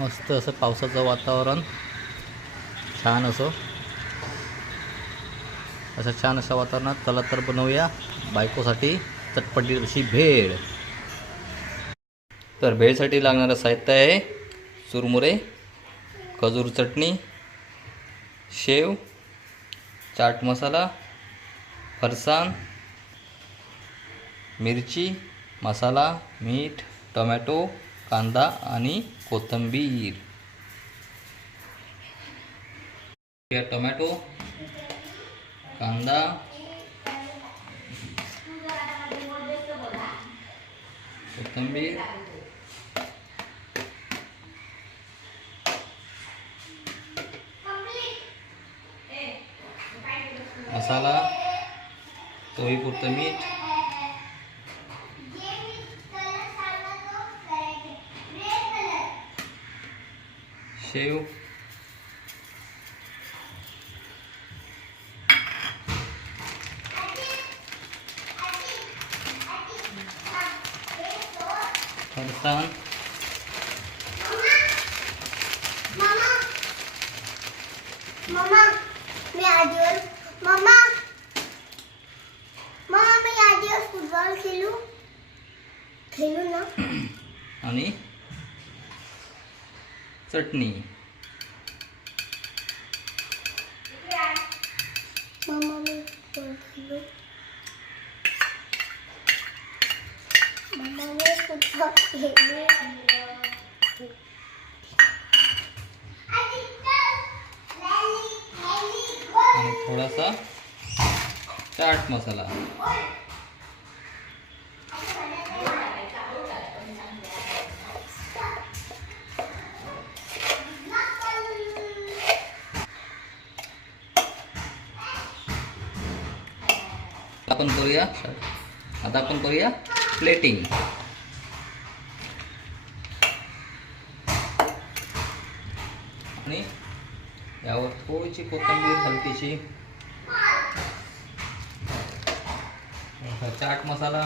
मस्त असं पावसाचं वातावरण, छान असं छान अशा वातावरणात चला तर बनवूया बायकोसाठी चटपटी अशी भेळ. तर भेळसाठी लागणारं साहित्य आहे चुरमुरे, खजूर चटणी, शेव, चाट मसाला, फरसाण, मिरची मसाला, मीठ, टोमॅटो, कांदा आणि कोथिंबीर. या टोमॅटो, कांदा, कोथिंबीर, मसाला, चवीपुरतं मीठ, शेव, फरसाण, फुटबॉल खेळू ना आणि चटणी. मम्मा मी खेळू. मम्मा मी फुटबॉल खेळू. आणि थोडासा चाट मसाला. आता आपण करूया प्लेटिंग. आणि यावर थोडीशी कोथिंबीर, हलकीशी चाट मसाला,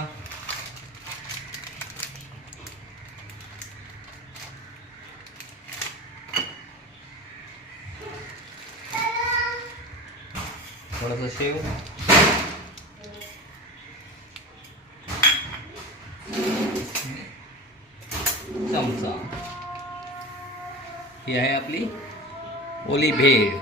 थोडासा शेव, चमचा. ही आहे आपली ओली भेळ.